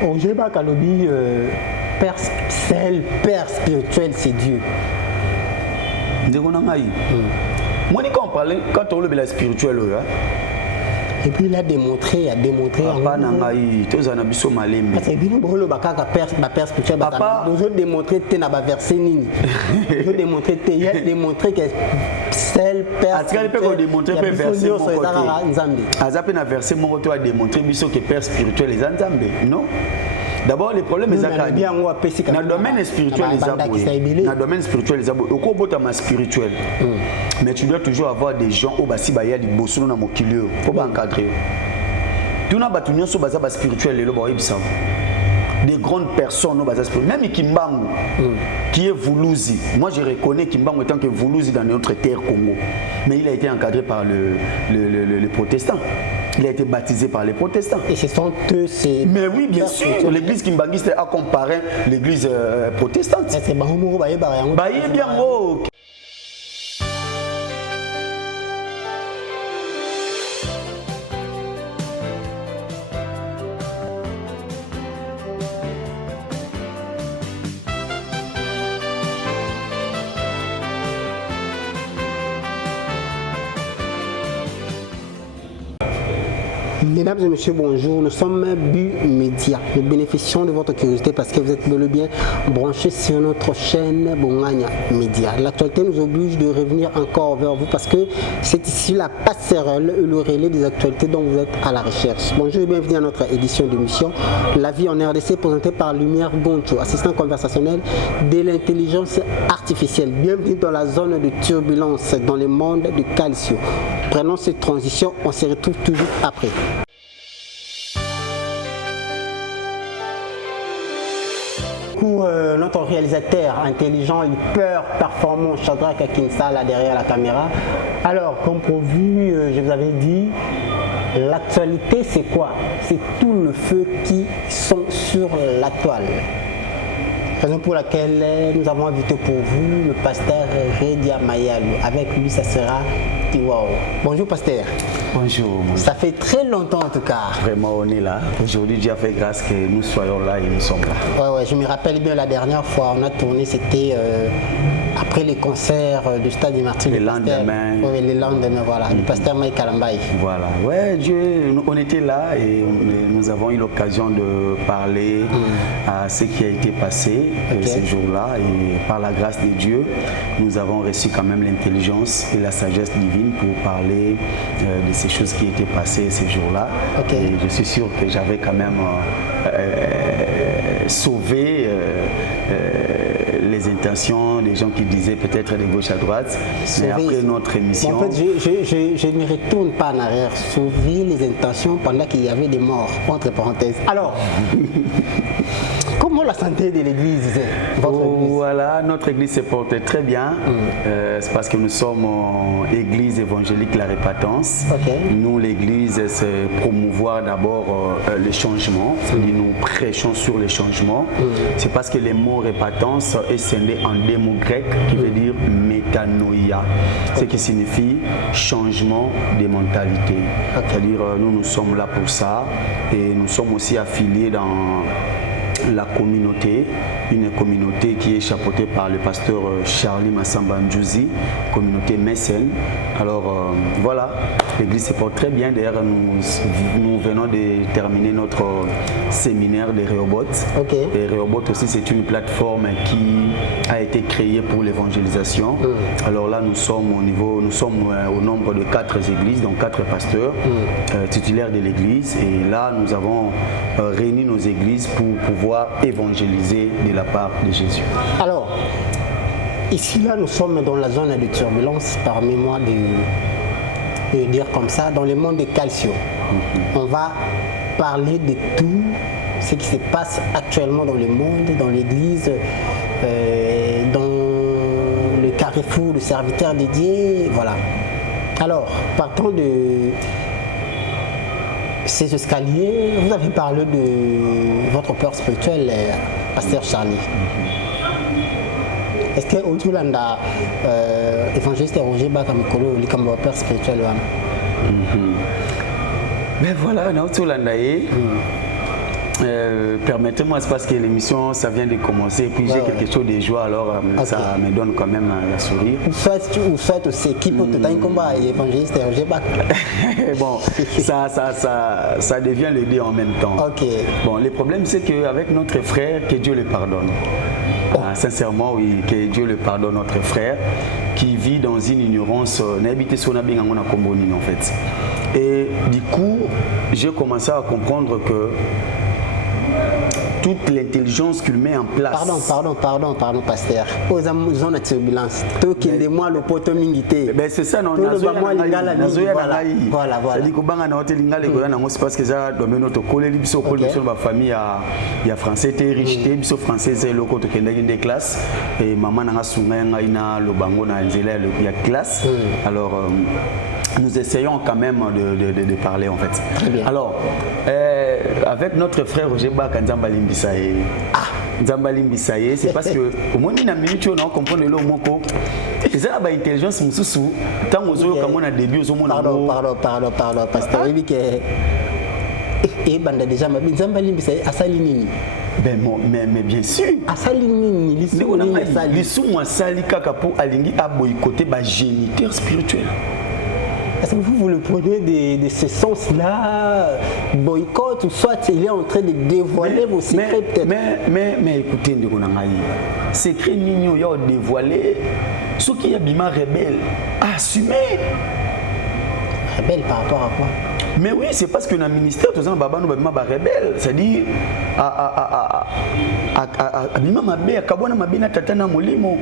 Roger Bakalobi, Père spirituel, c'est Dieu. Moi, quand on parle, quand on le spirituel, et puis il a démontré papa nangai tous en abisso malembe parce que bino bolo bakaka père spirituel papa vous démontrer te na ba verset nini vous démontrer te il a démontré que seul père spirituel peut démontrer peut verset mon côté azape na verset mon côté a démontrer biso que père spirituel les nzambe non. D'abord, les problèmes sont dans le domaine spirituel. Dans le domaine spirituel, spirituel. Mais tu dois toujours avoir des gens au basi baya di bosso na mokilio. Faut pas encadrer. Tu n'as pas tout sur base spirituel le boy bisam. Des grandes personnes au base spirituel. Même Kimbangu qui est Voulouzi. Moi, je reconnais Kimbangu étant que Voulouzi dans notre terre Congo. Mais il a été encadré par les protestants. Il a été baptisé par les protestants. Et ce sont eux, c'est... Mais oui, bien sûr. L'église kimbangiste a comparé l'église protestante. C'est bien gros. Mesdames et messieurs, bonjour. Nous sommes Bu Média. Nous bénéficions de votre curiosité parce que vous êtes bel et bien branchés sur notre chaîne Bongania Média. L'actualité nous oblige de revenir encore vers vous parce que c'est ici la passerelle et le relais des actualités dont vous êtes à la recherche. Bonjour et bienvenue à notre édition d'émission La vie en RDC présentée par Lumière Goncho, assistant conversationnel de l'intelligence artificielle. Bienvenue dans la zone de turbulence dans le monde de Calcio. Prenons cette transition, on se retrouve toujours après. Notre réalisateur intelligent, hyper performant, Shadrach Akinsa là derrière la caméra. Alors, comme prévu, je vous avais dit, l'actualité c'est quoi? C'est tout le feu qui sont sur la toile. Raison pour laquelle nous avons invité pour vous le pasteur Redia Mayalou. Avec lui, ça sera Tiwao. Bonjour pasteur. Bonjour. Ça fait très longtemps en tout cas. Vraiment, on est là. Aujourd'hui, Dieu a fait grâce que nous soyons là et nous sommes là. Ouais, je me rappelle bien la dernière fois, on a tourné, c'était après les concerts du Stade des Martyrs. Le lendemain. Oui, le lendemain, voilà. Le pasteur Mike Kalambaye. Voilà. Ouais, Dieu, on était là et nous avons eu l'occasion de parler à ce qui a été passé ces jours-là. Et par la grâce de Dieu, nous avons reçu quand même l'intelligence et la sagesse divine pour parler de ces choses qui étaient passées ces jours-là. Et je suis sûr que j'avais quand même sauvé les intentions des gens qui disaient peut-être de gauche à droite. Mais après notre émission... En fait, je ne retourne pas en arrière. Sauver les intentions pendant qu'il y avait des morts, entre parenthèses. Alors, comment la santé de l'église, votre église? Voilà, notre église se porte très bien. C'est parce que nous sommes église évangélique La Répatance. Nous, l'église, c'est promouvoir d'abord les changements. C'est-à-dire nous prêchons sur les changements. C'est parce que le mot répatance est scindé en deux mots grecs qui veut dire métanoïa, ce qui signifie changement de mentalité. C'est-à-dire nous sommes là pour ça et nous sommes aussi affiliés dans la communauté, une communauté qui est chapeautée par le pasteur Charlie Massamba Ndjouzi, communauté mécène. Alors voilà, l'église se porte très bien. D'ailleurs, nous venons de terminer notre séminaire de Rehoboth. Et Rehoboth aussi, c'est une plateforme qui a été créée pour l'évangélisation. Alors là, nous sommes au nombre de 4 églises, donc 4 pasteurs titulaires de l'église. Et là, nous avons réuni nos églises pour pouvoir évangéliser de la part de Jésus. Alors, ici là, nous sommes dans la zone de turbulence, permets-moi de dire comme ça, dans le monde de Calcio. On va parler de tout ce qui se passe actuellement dans le monde, dans l'église, dans le carrefour de serviteurs dédiés, voilà. Alors, partons de ces escaliers, vous avez parlé de votre père spirituel, pasteur Charlie. Est-ce que au Tulanda, évangéliste Roger Bakamikolo, il comme votre père spirituel? Mais voilà, au Tulanda, Permettez-moi, c'est parce que l'émission, ça vient de commencer, et puis j'ai quelque chose de joie, alors ça me donne quand même la sourire. Vous faites aussi équipe au total combat évangéliste Roger Bach. Bon, ça devient les deux en même temps. Ok. Bon, le problème, c'est qu'avec notre frère, que Dieu le pardonne. Sincèrement, oui, que Dieu le pardonne, notre frère, qui vit dans une ignorance, n'habite sur Nabing en fait. Et du coup, j'ai commencé à comprendre que toute l'intelligence qu'il met en place. Pardon, pasteur. Aux amazons de turbulence. Tout qui est moi le poteau mingité. Ben c'est ça, non. Voilà. C'est-à-dire que banga na hôtel lingala gola na c'est parce que ça domaine auto coller biso coller sur ma famille il y a français té riche té biso français c'est loko to kenda des classes et maman na sunga nga ina lo bango na nzela ya classe. Alors nous essayons quand même de parler en fait. Très bien. Alors, avec notre frère Roger Bach Nzamba Limbisaye. Nzamba Limbisaye, c'est parce que au moins une minute on comprend le moko. C'est ça la intelligence mususu. Tant aux autres comme on a début aux hommes. Pardon, pasteur. Il dit que banda déjà Nzamba Limbisaye asali nini. Mais bien sûr. Asali nini lisu moi sali kaka pour alingi a boycotter ba géniteur spirituel. Est-ce que vous le prenez de ce sens-là, boycott, ou soit il est en train de dévoiler vos secrets peut-être? Mais écoutez, secret Nino, il a dévoilé ce qui est bima rebelle, assumé. Rebelle par rapport à quoi? Mais oui, c'est parce que dans le ministère, tout ça, baba nous bima rebelle, c'est-à-dire bima mabe, kabona mabina tatana molimo.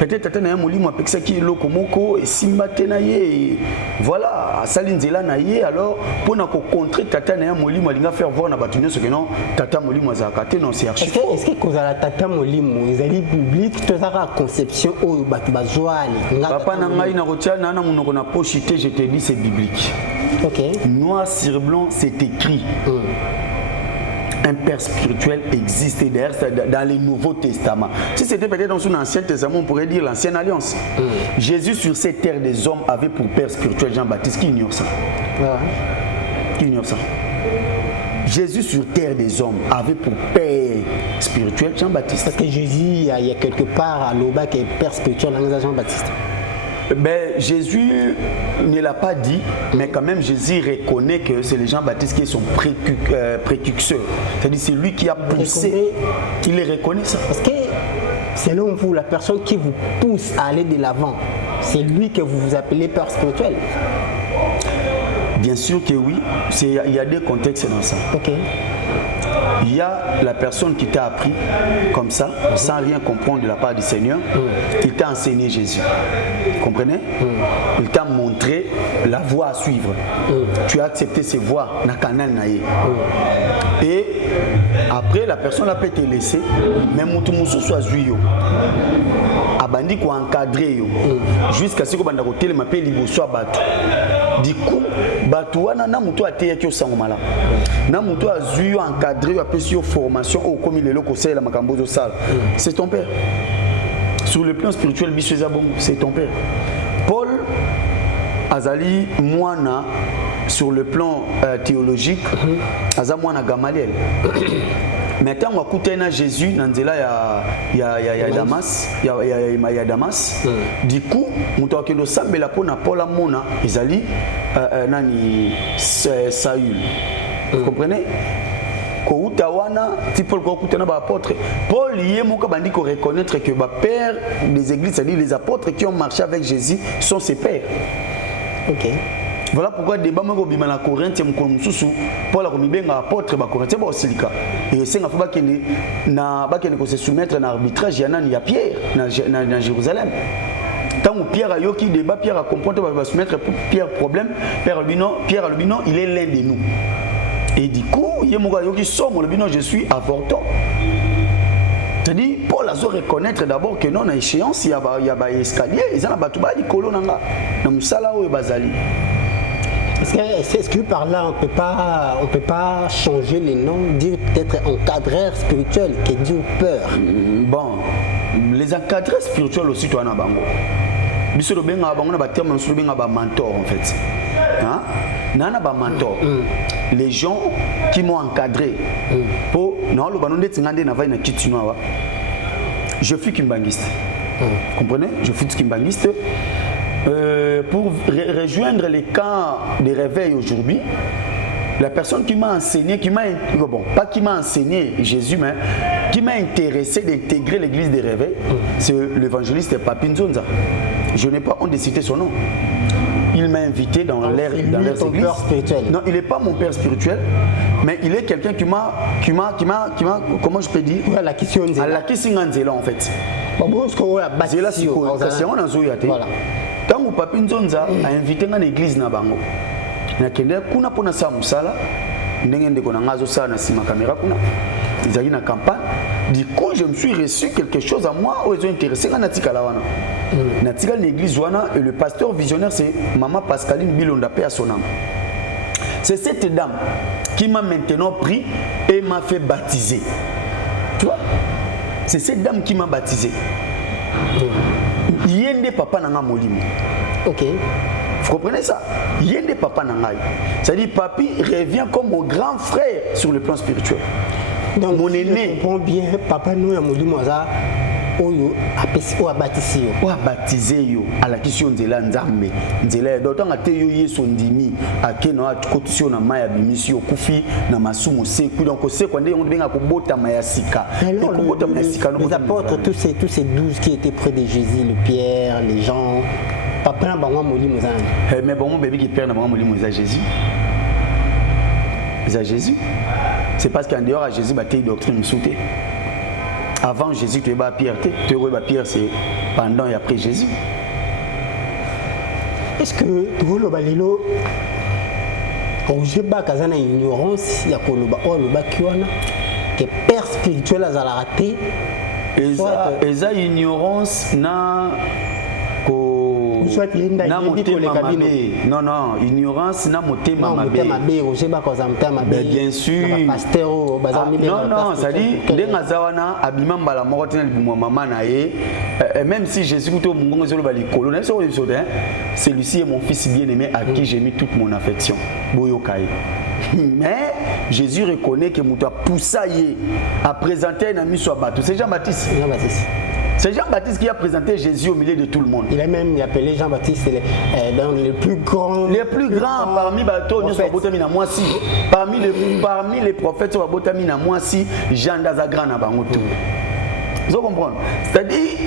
Peut-être que tu as molimo apexaki qui est lokomoko et simbatena ye voilà salinzela na ye alors pour na contrer tata na molimo alinga faire voir na batunyo ce que non tata molimo azakate non c'est archi. Est-ce que cause la tata molimo ezali public to ça conception oyo batu bazwali papa na ngai na rotia na monoko na pochité je te dis c'est biblique. OK. Noir sur blanc c'est écrit. Un père spirituel existe d'ailleurs dans le Nouveau Testament. Si c'était peut-être dans l'Ancien Testament, on pourrait dire l'Ancienne Alliance. Jésus sur cette terre des hommes avait pour père spirituel Jean-Baptiste. Qui ignore ça? Qui ignore ça? Jésus sur terre des hommes avait pour père spirituel Jean-Baptiste. Parce que Jésus, il y a quelque part à l'Oba qui est père spirituel dans Jean-Baptiste. Ben, Jésus ne l'a pas dit, mais quand même Jésus reconnaît que c'est le Jean-Baptiste qui est son précurseur. C'est-à-dire c'est lui qui a poussé. Il le reconnaît ça. Parce que selon vous, la personne qui vous pousse à aller de l'avant, c'est lui que vous appelez père spirituel. Bien sûr que oui. Il y a deux contextes dans ça. Ok. Il y a la personne qui t'a appris comme ça, sans rien comprendre de la part du Seigneur. Il t'a enseigné Jésus. Vous comprenez? Il t'a montré la voie à suivre. Tu as accepté ces voies. Et après, la personne a pu te laisser, mais Moutoumoussou soit juillet. Abandi ko encadré jusqu'à ce que banda ko télé m'appelle liboso bato. Du coup, bato wana na muto ateya ki osangomala. Na muto azu encadré a pesi formation au comme le loko sala makambo zo sala. C'est ton père. Sur le plan spirituel bisweza bon, c'est ton père. Paul azali mwana sur le plan théologique, aza mwana Gamaliel. Maintenant, on a Jésus dans Damas, Damas. Du coup, on a dit que la Paul Mona, Isali, nani Saül. Vous comprenez? Paul il faut reconnaître que le père des églises, c'est-à-dire les apôtres qui ont marché avec Jésus, sont ses pères. Ok. Voilà pourquoi débat moi bima na Corinthe mususu Paul a komibenga apôtre ba Corinthe ba osilika et c'est ngafba kene na ba kene ko se soumettre na arbitrage ya nani ya Pierre na Jérusalem. Tant que Pierre a yoki débat, Pierre a compris que va soumettre Pierre problème, Pierre Albino, il est l'un de nous. Et du coup, il y a mon yoki somme Albino, je suis avortant. C'est-à-dire, Paul a dû reconnaître d'abord que non, à échéance, il y a des escaliers, il y a des batubas, des colonnes, il y Est-ce que par là, on peut pas changer les noms, dire peut-être encadreur spirituel, qui dit peur? Bon, les encadreurs spirituels aussi, tu en as bango. Biso benga bango na ba terme sur benga ba mentor en fait. Hein? Nana ba mentor. les gens qui m'ont encadré. Pour je fus kimbangiste. Comprenez? Je fus kimbangiste. Pour rejoindre les camps de réveil aujourd'hui, la personne qui m'a enseigné, pas qui m'a enseigné Jésus, mais qui m'a intéressé d'intégrer l'église des réveils, c'est l'évangéliste Papi Nzonza. Je n'ai pas honte de citer son nom. Il m'a invité dans leurs églises. Non, il n'est pas mon père spirituel, mais il est quelqu'un qui m'a, comment je peux dire, à la question Nzela en fait. Zela siko, kasi on a zoya te. Tant que Papi Nzonza a invité dans l'église na bango. Nakende kuna pona sa musala, ndenge ndeko na ngazo sa na sima caméra kuna. Ils allaient na campagne. Du coup, je me suis reçu quelque chose à moi où ils ont intéressé à Natika Lawana. Natika l'église Wana et le pasteur visionnaire c'est Maman Pascaline Bilonda paix à son âme. C'est cette dame qui m'a maintenant pris et m'a fait baptiser. Tu vois? C'est cette dame qui m'a baptisé. Yende papa nanga molimo. OK. Vous comprenez ça? Yende papa nangai. C'est-à-dire papi revient comme mon grand frère sur le plan spirituel. Donc, mon aîné. Je comprends bien, papa nous a molimo za oyo baptisé yo à la question de la nzambe nzela d'autant ate yo yeso ndimi akeno atkotisio na maya bimisi okufi na masumu seku donc c'est quand on benga ko bota maya sika et ko bota maya sika les apôtres tous ces 12 qui étaient près de Jésus, le Pierre, les gens, papa na bango molimo za mais bon mon bébé qui perd na bango molimo za Jésus. Jésus. C'est parce qu'en dehors à Jésus bah tes doctrine sauté. Avant Jésus, tu es bas Pierre. Tu es Pierre, c'est pendant et après Jésus. Est-ce que tu veux le balilo? Quand je bats une ignorance, il y a que père spirituel a raté. Et ça ignorance na non, ignorance na motema mabe. Bien sûr. Non, ça dit ndenga zawana abima mbala moko tina libumu mama na ye même si Jésus kuto mungongo zolo bali kolo na so celui-ci est mon fils bien-aimé à qui j'ai mis toute mon affection. Boyokai. Mais Jésus reconnaît que Mouta Poussaye a présenté un ami sur Batou. C'est Jean-Baptiste. C'est Jean-Baptiste qui a présenté Jésus au milieu de tout le monde. Il a même appelé Jean-Baptiste dans les plus grands. Les plus grands parmi Bateau, parmi les prophètes, Jean Dazagra na Bangoto. Vous comprenez? C'est-à-dire,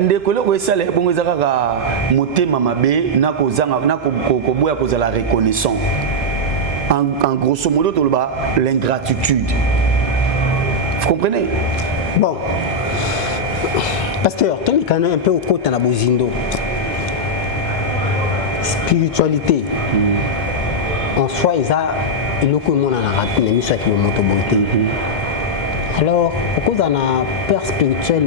ndekolo ko esala bongo ezaka motema mabe na kozanga na koboya kozala reconnaissant. En grosso modo, l'ingratitude. Vous comprenez? Bon. Pasteur, tu es quand même un peu au côté de la Bozindo. Spiritualité. En soi, il y a le monde alors, pourquoi on a père spirituel,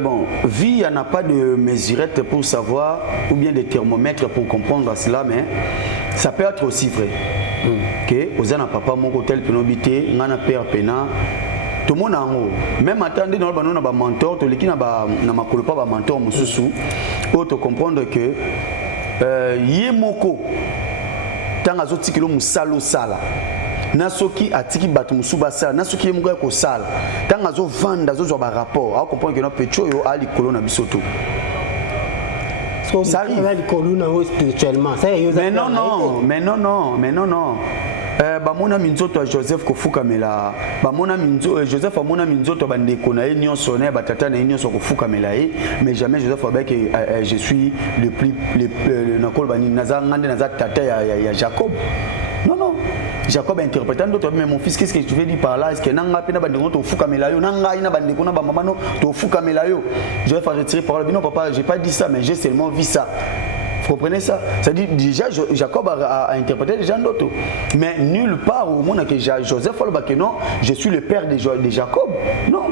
bon, vie, il n'y en a pas de mesurette pour savoir, ou bien de thermomètre pour comprendre cela, mais ça peut être aussi vrai. Que aux ana papa mon hôtel penobité, ngana père pena, tout le monde en haut. Même attendez dans le banon na ba mentor, to leki na makolo pa ba mentor mususu, pour te comprendre que yemoko tanga zoti kilo musalo sala. Nasoki atiki batu musuba sala, nasoki yemoko ko sala. Tanga zo vanda zo ba rapport, a comprendre que no pecho yo ali kolo na bisoto. Ça arrive spirituellement. Mais non. Bamona minzoto Joseph kofuka mela. Bamona minzo Joseph amona minzoto bandeko na union sonné batata na union so kofuka mela mais jamais Joseph avec je suis le plus nakol bani nazangande nazat tata ya Jacob. Non. Jacob interprétant d'autres, mais mon fils, qu'est-ce que tu veux dire par là? Est-ce que nanga pena bandeko to fuka melayo, nanga ina bandeko na bamamano to fuka melayo? Je vais faire retirer par là. Non papa, j'ai pas dit ça, mais j'ai seulement vu ça. Vous comprenez ça? C'est-à-dire déjà Jacob a interprété les gens d'autres, mais nulle part au monde que Joseph que non, je suis le père de Jacob. Non,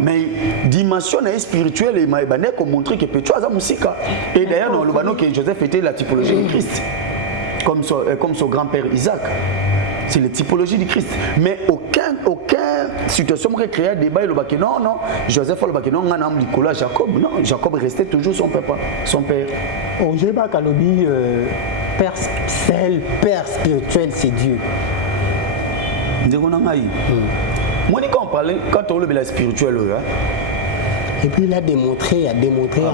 mais dimension spirituelle et maïbané qu'on montrer que Pétro a musika. Et d'ailleurs dans le bano que Joseph était la typologie de Christ. Comme son grand-père Isaac. C'est la typologie du Christ. Mais aucun situation qui créé un débat, il a non, non, Joseph a dit non, on a un Nicolas Jacob. Non, Jacob restait toujours son papa, son père. Au Jéba Kalobi, père spirituel, c'est Dieu. Moi, quand on parlait, quand on le spirituel, et puis il a démontré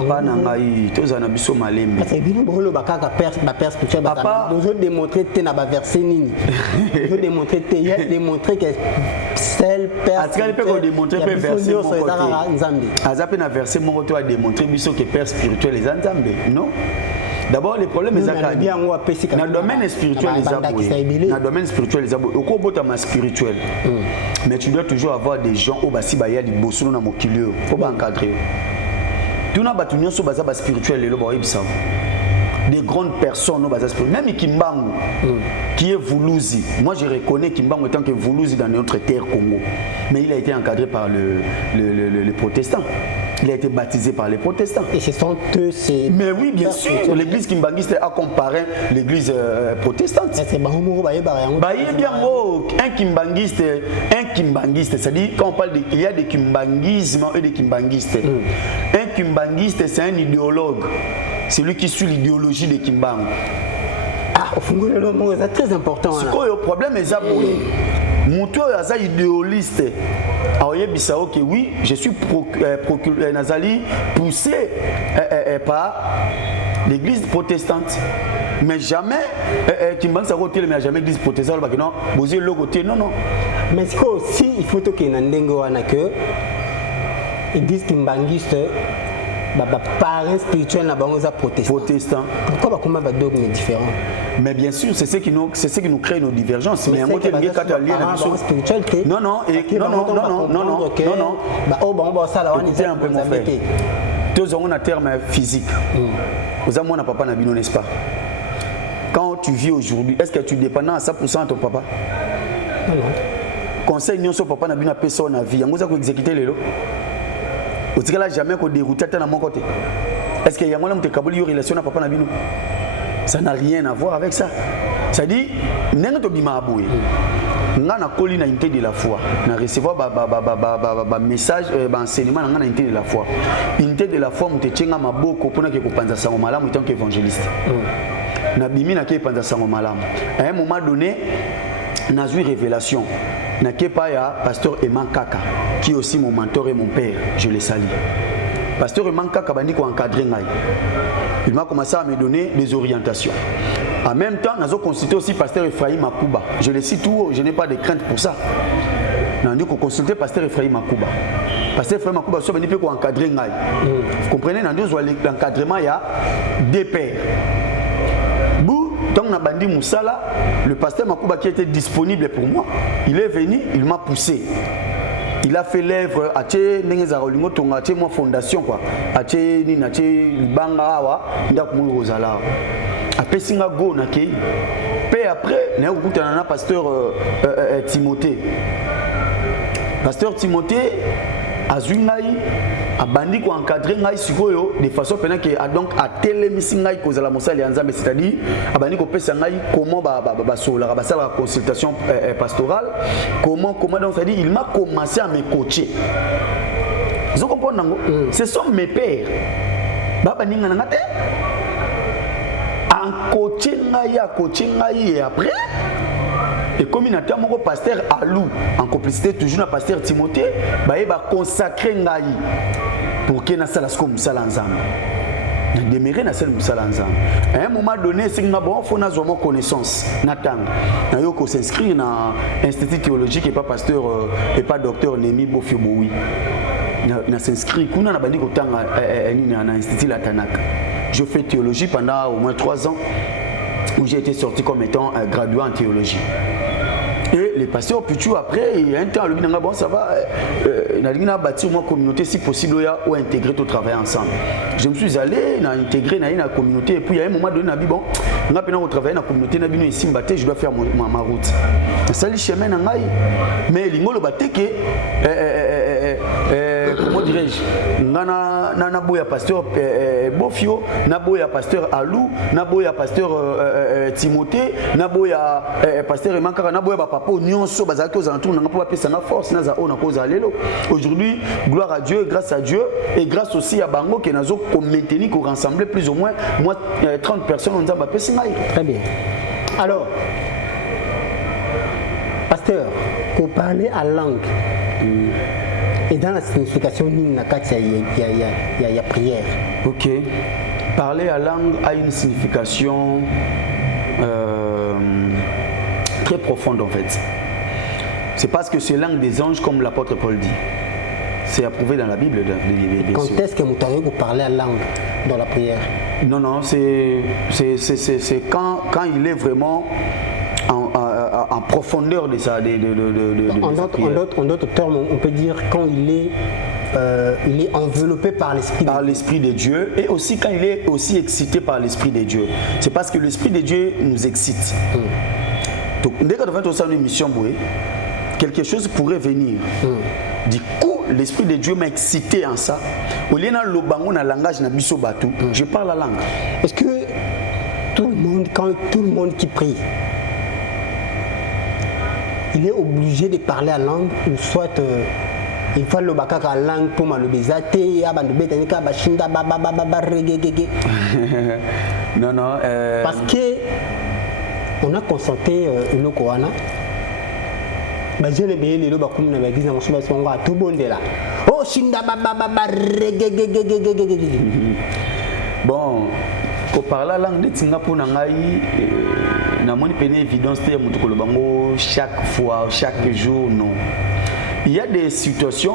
papa nangai tous na biso malembe parce que bino bolo bakaka père spirituel bakaka nous ont démontré te na ba verset nini nous ont démontré te il a démontré que seul père spirituel peut démontrer pe verset nzambe azape na verset moko to a démontré biso que père spirituel les nzambe non. D'abord, les problèmes sont dans le domaine spirituel. Dans le domaine spirituel, au spirituel. Mais tu dois toujours avoir des gens au basi baya di bosso na mokilio. Faut pas encadrer. Tout na batunyo so baza spirituel le ba yebisa. Des grandes personnes au basa spirituel. Même Kimbangu qui est Voulouzi. Moi je reconnais Kimbangu étant que Voulouzi dans notre terre Congo. Mais il a été encadré par les protestants. Il a été baptisé par les protestants. Et ce sont eux, c'est... Mais oui, bien sûr, l'église kimbanguiste a comparé l'église protestante. C'est bien, un kimbanguiste, c'est-à-dire quand on parle il y a des kimbanguismes et des kimbanguistes. Un kimbanguiste, c'est un idéologue. C'est lui qui suit l'idéologie des Kimbangu. Ah, au fond, c'est très important. C'est quoi le problème? Mon tour est idéaliste. Alors, que oui, je suis poussé par l'église protestante. Mais jamais, Kimbangu ça côté, mais jamais l'église protestante. Non, vous le côté, non, non. Mais c'est aussi, il faut que l'église kimbanguiste, parents spirituels na bango za protestant. Pourquoi comment va dogme différent? Mais bien sûr, c'est ce qui nous crée nos divergences. Mais un mot spiritualité. Non, non, et non. Écoutez un peu mon frère. Tous ont un terme physique. Vous avez mon papa n'a n'est-ce pas? Quand tu vis aujourd'hui, est-ce que tu es dépendant à 100% de ton papa? Non. Conseil non sur papa n'a bien personne na vie. On a exécuter les lots. Au final, jamais qu'on déroute à mon côté. Est-ce qu'il y a un qui a une relation avec papa Nabino? Ça n'a rien à voir avec ça. Ça dit, n'importe qui m'a aboué. On a collé une unité de la foi. On a recevoir un message, un enseignement dans l'unité de la foi. Unité de la foi, on te tient à ma bouche pour que tu penses à son malam en tant qu'évangéliste. On a bimi na qui pense à son malam. À un moment donné, on a eu une révélation. Il n'y a pas de pasteur Eman Kaka, qui est aussi mon mentor et mon père. Je le salue. Pasteur Eman Kaka m'a encadré. Il m'a commencé à me donner des orientations. En même temps, nous avons consulté aussi pasteur Ephraim Makuba. Je le cite tout, je n'ai pas de crainte pour ça. Nous avons consulté pasteur Ephraim Makuba. Pasteur Ephraim Makuba, je suis venu encadrer. Vous comprenez, nous avons l'encadrement, il y a deux pères. Donc, Nabandi Moussala, le pasteur Makuba qui était disponible pour moi, il est venu, il m'a poussé. Il a fait l'œuvre à ma fondation quoi. Après singa go na kei. Puis après, na okuta na pasteur Timothée. Pasteur Timothée azungai abandi ko encadrer ngai sikoyo de façon pendant que donc a télémisi ngai ko zala mosali ya nzambe, c'est-à-dire abandi ko pesa ngai comment ba sola ba sala consultation pastorale, comment donc c'est-à-dire il m'a commencé à me coacher. Vous comprenez nango? Ce sont mes pères. Baba ninga na ngate en coaching ngai et après et comme il a été mon pasteur Alou en complicité toujours na pasteur Timothée ba consacrer ngai pour que na sala comme ça ensemble na demeurer na sala musala ensemble. À un moment donné c'est nga bon faut na zoma connaissance na tang na yo ko s'inscrire na institut théologique et pas pasteur et pas docteur Nemi Bofioboui na s'inscrire kuna na bandi ko tanga na institut la Tanaka. Je fais théologie pendant au moins 3 ans où j'ai été sorti comme étant gradué en théologie. Et les pasteurs Putu après, il y a un temps, le bon ça va, on a bâti une communauté si possible ou intégrer tout travail ensemble. Je me suis allé, on a intégré la communauté et puis il y a un moment donné, on a dit bon, on a pu travailler dans la communauté, on a dit ici, je dois faire ma route. C'est le chemin, mais il y a un comment dirais-je, na boya pasteur Bofio, na boya pasteur Alou, na boya pasteur Timothée, na boya pasteur Emankara, na boya papa nyonso bazaki aux alentours, na pas pesa na force na za ona cause alelo. Aujourd'hui, gloire à Dieu, grâce à Dieu et grâce aussi à Bango qui nazo ko maintenir ko rassembler plus ou moins 30 personnes on zamba pesa ngai. Très bien. Alors pasteur, pour parler à langue et dans la signification il y a prière. Ok. Parler à langue a une signification très profonde en fait. C'est parce que c'est langue des anges comme l'apôtre Paul dit. C'est approuvé dans la Bible. Quand est-ce que vous avez parlé à langue dans la prière? Non, c'est quand il est vraiment en profondeur de sa prière. En d'autres termes, on peut dire quand il est enveloppé par l'Esprit. Par l'Esprit de Dieu et aussi quand il est aussi excité par l'Esprit de Dieu. C'est parce que l'Esprit de Dieu nous excite. Donc, dès qu'on fait une mission, quelque chose pourrait venir. Du coup, l'Esprit de Dieu m'a excité en ça. Au lieu de le bango dans le langage na biso batu, je parle la langue. Est-ce que tout le monde qui prie, il est obligé de parler la langue ou soit il faut le bakaka langue pour le bezate abande betanika bashinda baba regegege. Non. Parce que on a constaté le Koana. Bajene beye lelo bakumu na bagiza mosuba songo atobondela. Oh shinda baba regegege. Bon, pour parler la langue de Singapour na ngai na moni pene évidence te mutu ko bango chaque fois, chaque jour non. Il y a des situations,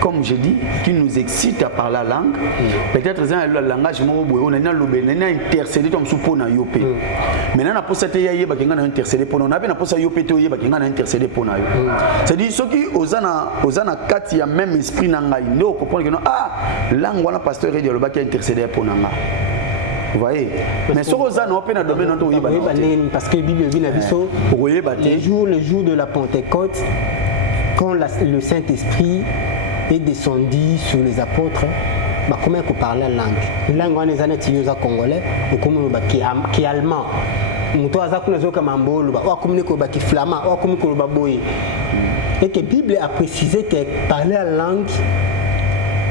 comme je dis, qui nous excitent à parler la langue. Peut-être que le langage, on a intercédé comme pour na yopé. Maintenant, on a posé ya yeba kinga na intercédé pour nous. On a bien posé yopé to yeba kinga na intercédé pour nous. C'est-à-dire ceux qui osana kati ya même esprit na ngai, ndo comprendre que non langue wana pasteur et dialogue qui intercédé pour nous. Vous voyez? Mais ce que nous avons domaine parce que la Bible dit le jour de la Pentecôte, quand le Saint-Esprit est descendu sur les apôtres, comment on parle la langue? La langue, on est en congolais, qui est allemand. Et que la Bible a précisé que parler la langue,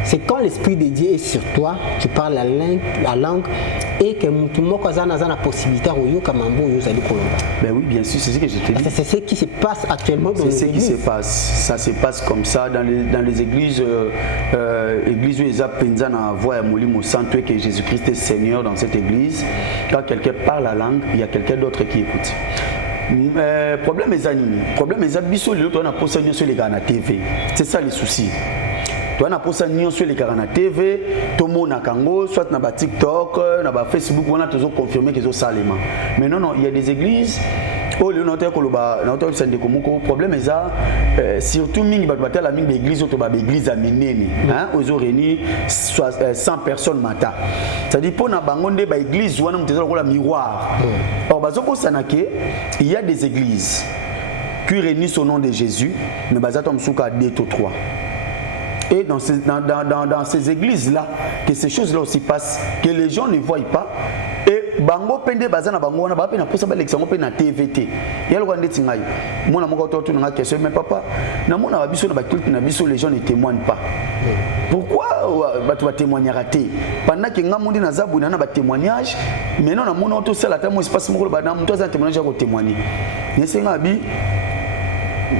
c'est quand l'Esprit de Dieu est sur toi, tu parles la langue et que tu as la possibilité de Ben oui, bien sûr, c'est ce que je te dis. C'est ce qui se passe actuellement dans les églises. C'est ce qui se passe. Ça se passe comme ça dans les églises. Église où ils appellent à voix à Molimo Santo que Jésus-Christ est Seigneur dans cette église. Quand quelqu'un parle la langue, il y a quelqu'un d'autre qui écoute. Problème est animé. Problème est abisso l'autre on a posé sur les gars à la TV. C'est ça les soucis. Tu as posé sur les gars à la TV, tout le monde a Kango, soit na TikTok, na Facebook, on a toujours confirmé qu'ils ont salement. Mais non, il y a des églises. Oh, le problème est ça, surtout mingi batbatela la mingi d'église auto église à Ménéné, aux réunis 100 personnes matin. C'est-à-dire pour na bangonde ba église wana muteza la miroir. Or bazoko sanake, il y a des églises qui réunissent au nom de Jésus, mais bazato msuka 2 ou 3. Et dans ces églises-là, que ces choses-là aussi passent, que les gens ne voient pas. Et bango pende bazana bango wana ba pe na posa ba l'exemple pe na TVT. Ya lo kwande tingai. Mona moko to na question mais papa, na mona ba biso na ba culte na biso les gens ne témoignent pas. Pourquoi tu vas témoigner raté? Pendant que ngamundi na zabu na ba témoignage, mais non na mona auto sala ta mo espace moko ba na mto za témoignage ko témoigner. Nesenga bi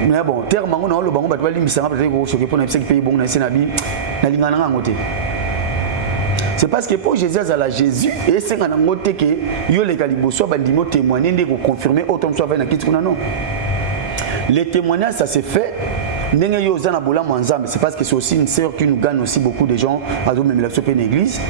mais bon, terme on a le bango batwa limbisanga peut-être ko choquer pour na bisa ki pays bon na senabi na lingana ngote. C'est parce que pour Jésus à la Jésus et c'est un ngote que yo les kaliboso bandimo témoigner ndeko confirmer autant soit na kitu non. Les témoignages ça se fait ndenge yo zana bola manzambe, c'est parce que c'est aussi une sœur qui nous gagne aussi beaucoup de gens à do même la sope une église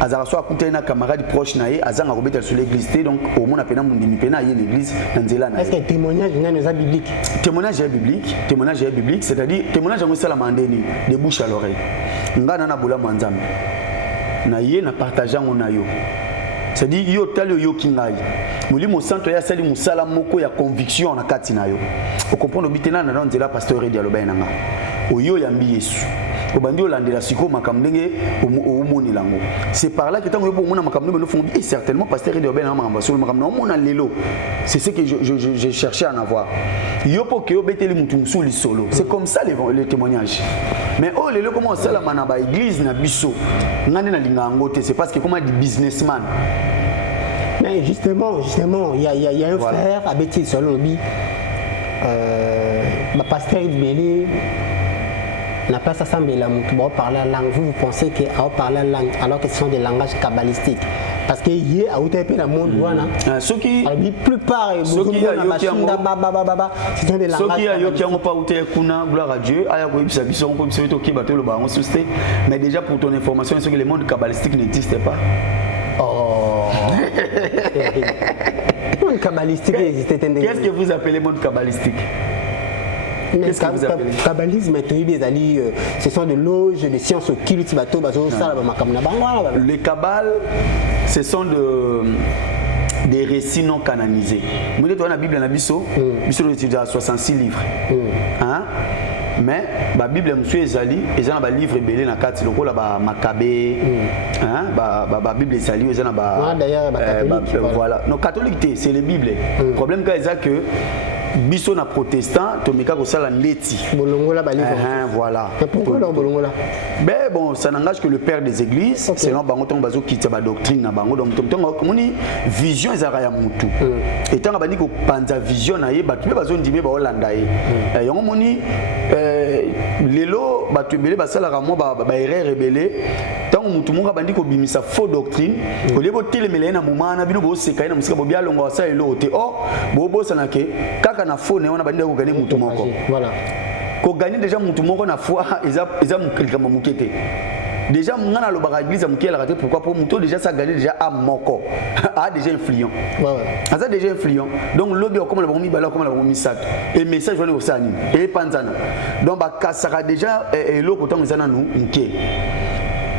azara so akuta na camarade proche na ye azanga robeta sur l'église donc au monde apena mundimi pena ye l'église nzela na. Est-ce que témoignage est biblique? Témoignage est biblique, c'est-à-dire témoignage on sala mandeni de bouche à l'oreille. Ngana na bola manzambe. Na ye na partageant on a yo. C'est-à-dire yo talo yo kingai. Molimo santo ya sali musala moko ya conviction na kati na yo. O comprendre bitena na nzela pasteur dialogue na nga. O yo yambi Yesu. obandi olandela siko makambo ndenge omoni lango. C'est par là que tant que on a makambo no fond et certainement pasteur de ben makambo sur makambo on a lelo. C'est ce que je cherchais à en avoir. Yo po ke obeteli mutu sous le solo. C'est comme ça les témoignages. Mais oh lelo comment ça la manaba église na biso. Ngane na linga ngote, c'est parce que comment dit businessman. Mais justement, il y a un frère à Betty sur le lobby. Ma pasteur Ibeli n'a pas s'assembler la moutou parler la langue. Vous pensez qu'il a parlé la langue alors que ce sont des langages kabbalistiques. Parce que hier à Outepe la monde voilà. Ceux qui la plupart ceux qui a c'est des langages. Ceux qui a yo qui ont pas outé kuna gloire à Dieu, aya ko bisa biso on ko biso to ki bato le ba on susté. Mais déjà pour ton information, c'est que le monde kabbalistique n'existait pas. Oh. Le monde kabbalistique existait. Qu'est-ce que vous appelez monde kabbalistique? Qu'est-ce que vous appelez? Kabbalisme, ce sont des loges, des sciences occultes, les kabbales, ce sont des récits non canonisés. Vous savez, la Bible, il y a 66 livres. Hein? Mais la Bible, il y a un livre belé dans 4 locaux, la Maccabée, la Bible, il y a voilà. Non, catholique, c'est les Bibles. Le problème, c'est que biso na protestant tomeka ko sala ndeti bolongola ba livre voilà. Pourquoi leur bolongola? Ben bon, ça n'engage que le père des églises, okay. Selon bango ton bazo qui ba doctrine na bango donc moni vision ezara ya mutu et tant bandi ko panza vision na ye batu bazo ndime ba olanda ye yango moni lelo batu belé ba sala ramo ba erreur rebelle tant mutu mo bandi ko bimisa faux doctrine ko lebo telemele na mumana bino bo seka na musika bo bialongo sa elo te bo bo sanake kaka na faux ne on a bandi ko gagner mutu moko voilà ko gagner déjà mutu moko na foi eza mukelika mukete déjà ngana lo ba église mukela raté pourquoi pour mutu déjà ça gagner déjà à moko a déjà influent ouais ça déjà influent donc lobby comme la bomi bala comme la bomi sat et message on est au sani et panzana donc ba kasara déjà elo ko tango zana nous muke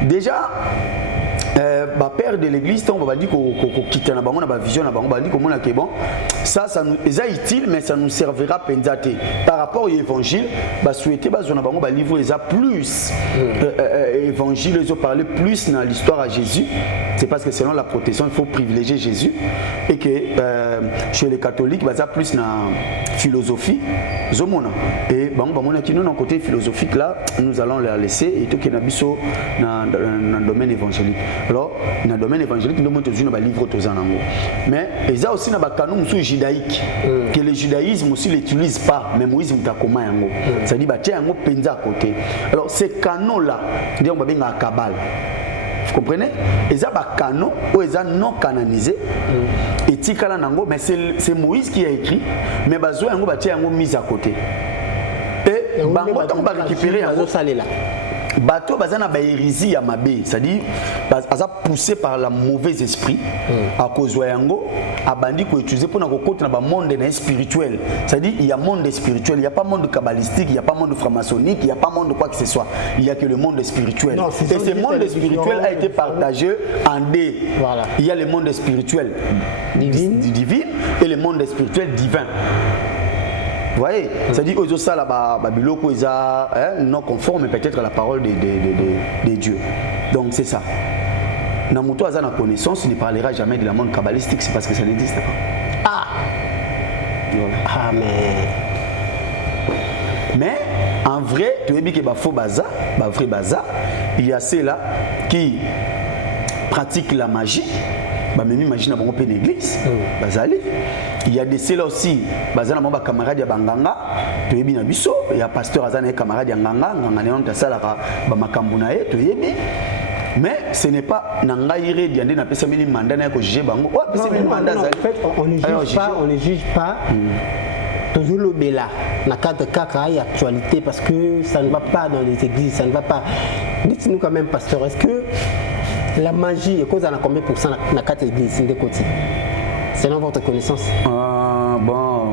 déjà père de l'église on va dire qu'on quitte na bango na ba vision na bango ba dire comment là que bon ça nous est utile mais ça nous servira pendate par rapport au évangile ba souhaiter ba zona bango ba livre les a plus évangile ils ont parlé plus dans l'histoire à Jésus. C'est parce que selon la protection il faut privilégier Jésus et que chez les catholiques bah ça plus dans philosophie zomona et bango mona qui nous dans côté philosophique là nous allons la laisser et tout qui na biso dans le domaine évangélique. Alors dans le domaine évangélique nous monte une livre tous en amour mais ils a aussi dans le canon judaïque que le judaïsme aussi l'utilise pas mais Moïse m'a comment yango ça dit bah tiens yango penza à côté. Alors ces canons là on va bien à Kabbale. Vous comprenez? Ils ont des canons ou ils sont non canonisés. Et tikala nango mais c'est Moïse qui a écrit mais bazo yango ba tiens yango mise à côté. Et bango on va récupérer yango salé là. Bateau bazana ba hérésie ya mabe, c'est-à-dire baza poussé par la mauvais esprit à cause de yango abandi ko utiliser pour na ko côté na ba monde spirituel. C'est-à-dire il y a monde spirituel, il y a pas monde kabbalistique, il y a pas monde franc-maçonnique, il y a pas monde quoi que ce soit. Il y a que le monde spirituel. Non, et ce monde spirituel a été partagé en deux. Voilà. Il y a le monde spirituel divin et le monde spirituel divin. Vous voyez, c'est-à-dire que ça là biloko isa non conforme peut-être à la parole de Dieu. Donc c'est ça. Namuto azana connaissance, il ne parlera jamais de la monde kabbalistique, c'est parce que ça n'existe pas. Ah. Voilà. Ah mais en vrai, tu veux dire que faux baza, vrai baza, il y a ceux-là qui pratiquent la magie. Même imagine bon peu d'église bazali il y a des ceux-là aussi bazana mon camarade ya banganga to yebi na biso il y a pasteur azana camarade ya nganga nganga ne on sala ba makambu na ye to yebi mais ce n'est pas nangaire diande na pesa mini mandat na ko juger bango pesa mini mandat en fait on ne juge pas toujours le bela na cadre kaka et actualité parce que ça ne va pas dans les églises ça ne va pas. Dites-nous quand même pasteur, est-ce que la magie est cause à combien pour cent dans 4 églises de côté selon votre connaissance? Bon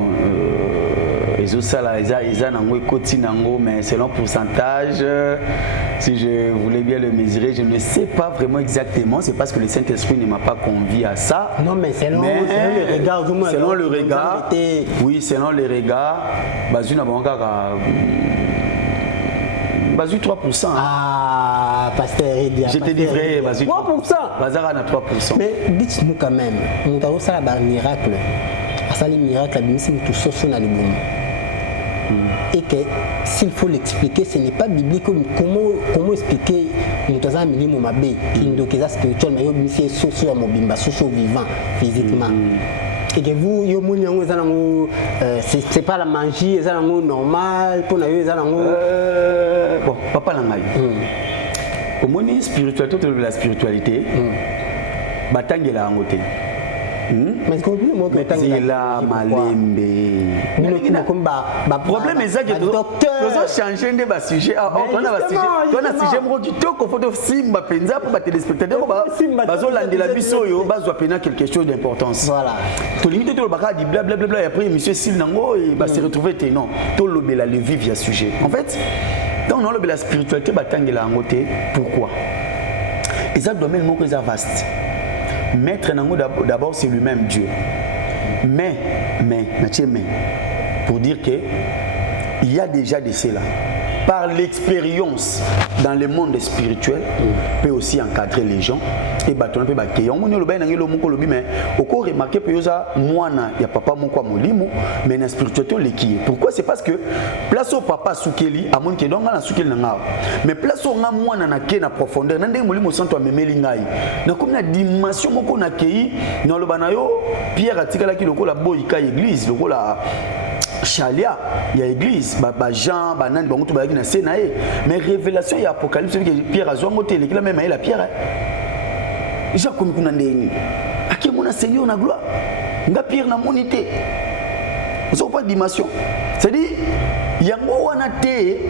mais selon pourcentage si je voulais bien le mesurer je ne sais pas vraiment exactement, c'est parce que le Saint-Esprit ne m'a pas convié à ça. Non mais selon le regard selon le regard oui selon les regards bazuna banka Bazou 3%. Ah, pasteur Edia. Je te dis vrai, Bazou 3%. Bazara na 3%. Mais dites-nous quand même, nous avons ça un miracle. Ça les miracles, c'est tout ça sur la ligne. Et que s'il faut l'expliquer, ce n'est pas biblique. Comment expliquer nous avons mis mon mabé, qui nous est spirituel, mais il y a socio mobimba, socio vivant physiquement. Et que vous, c'est pas la magie, c'est normal pour nous. Bon, papa l'angai. Au moins spiritualité, la spiritualité, batangela angote. Mais c'est comme moi que Zila malembe. Problème est ça que nous avons changé de sujet. On a un sujet qui est simba penza pour les téléspectateurs. Bazo landela biso yo bazo pena quelque chose d'importance. Voilà. To limite to le baka dit blablabla et après monsieur Sil nango et va se retrouver non. To lobela le vivre sujet. En fait, dans on lobela spiritualité batangela ngote. Pourquoi? Et ça domaine moko est vaste. Maître Nango d'abord c'est lui-même Dieu. Mais, pour dire que il y a déjà de cela. Par l'expérience dans le monde spirituel, peut aussi encadrer les gens et bâtonner peut bâtir. On le bain dans le monde mais au cours remarqué que yosa moana ya papa mon quoi molimo mais dans spiritualité le qui. Pourquoi? C'est parce que place au papa soukeli à mon qui donc na soukeli na mais place au nga moana na ke na profondeur ndenge molimo santo amemeli ngai na comme na dimension moko na kei dans le banayo Pierre atikala ki lokola boyika église lokola Chalia, il y a l'église, Jean, Banan, Bangoto, Bagina, Sénaé. Mais révélation, il y a Apocalypse, Pierre a Zongoté, il a même la pierre. Jean, comme on a dit, à qui mon Seigneur na gloire, n'a Pierre na monité. Ils n'ont pas de dimension. C'est-à-dire, il y a un té.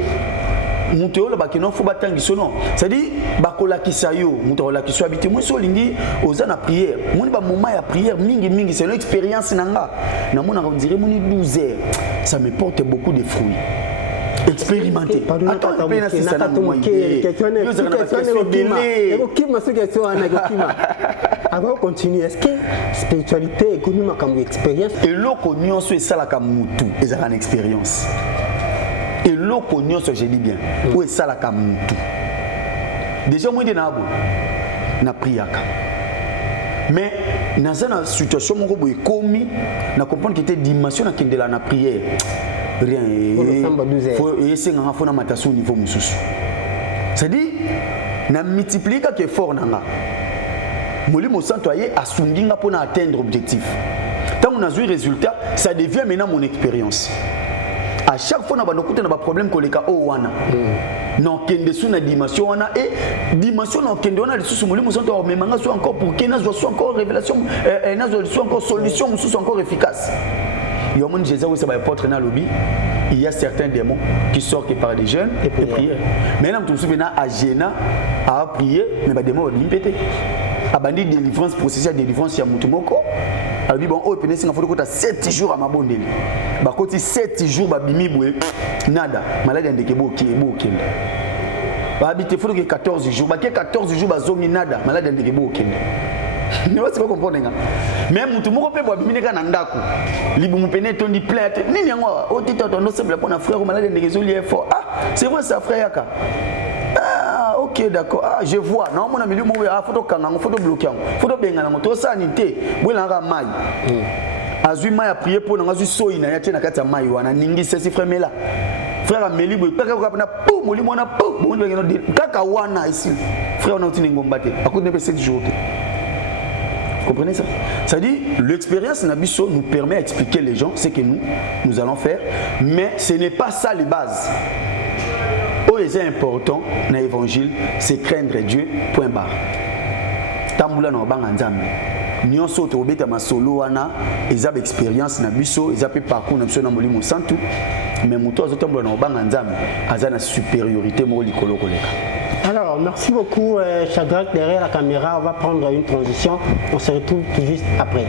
Muto la bakino fo batangi sono c'est-à-dire bakola kisayo muto la kiso habité moi so lingi ozana prière moni ba moment ya prière mingi c'est une expérience nanga na mona on dirait moni 12 heures ça me porte beaucoup de fruits expérimenter attends peine si ça na moi avant continuer est-ce que spiritualité est connue comme expérience et loko nyonso esala ka mutu ezaka une expérience. Et l'eau nyonso je dis bien où est ça la kamutu déjà moi de nabo na priaka mais dans une situation moko boy komi na comprendre que était dimension na kendela na prière rien faut essayer nga faut na matation niveau mususu c'est dit na multiplier que fort nanga molimo santo aye asunginga pour na atteindre objectif tant on a eu résultat ça devient maintenant mon expérience. À chaque fois, on a un problème qu'on a wana. Non, kende sous na dimension wana et dimension non kende wana sous moli mo santo mais manga soit encore pour kena soit encore révélation soit encore solution soit encore efficace. Il y a un Jésus où ça va porter dans lobby. Il y a certains démons qui sortent par des jeunes et prier. Maintenant, tout souviens à Géna à prier, mais les démons vont péter. À bandit délivrance processus de délivrance il y a mutumoko. Alors bon, oh penesi nga faut 7 jours à mabondeli. Ba koti 7 jours ba bimi bwe nada. Malade ndeke boki boki. Ba habite faut que 14 jours, ba 14 jours ba zongi nada. Malade ndeke boki. Ne vas pas comprendre nga. Même mutumoko pe bo bimi ka na ndako. Libu mupene tondi plein. Nini yango o tito tondo semble pour na frère malade ndeke zoli effort. Ah, c'est vrai ça frère yaka. Ok d'accord, ah, je vois. Non, mon ami, il faut bloquer, il faut benga na moto sanité. Bwelanga mai. Azui mai a prié pour na azui soina ya tena kata mai wana ningi sesi frère mela. Frère Ameli boy paka ko na pou moli mona pou bon ngeno de kaka wana ici. Frère on a utini ngomba te. Akute ne 7 jours. Vous comprenez ça? Ça dit l'expérience Nabiso nous permet d'expliquer les gens ce que nous allons faire, mais ce n'est pas ça les bases. C'est important dans l'évangile, c'est craindre Dieu, point barre. Tamboula no banga nzambe. Nyonso to obeta masolo wana, ezab expérience na biso, ezab parcours na biso na molimo santu, mais muto zo tamboula no banga nzambe, azana supériorité mo likolo koleka. Alors, merci beaucoup Shadrach derrière la caméra, on va prendre une transition, on se retrouve tout juste après.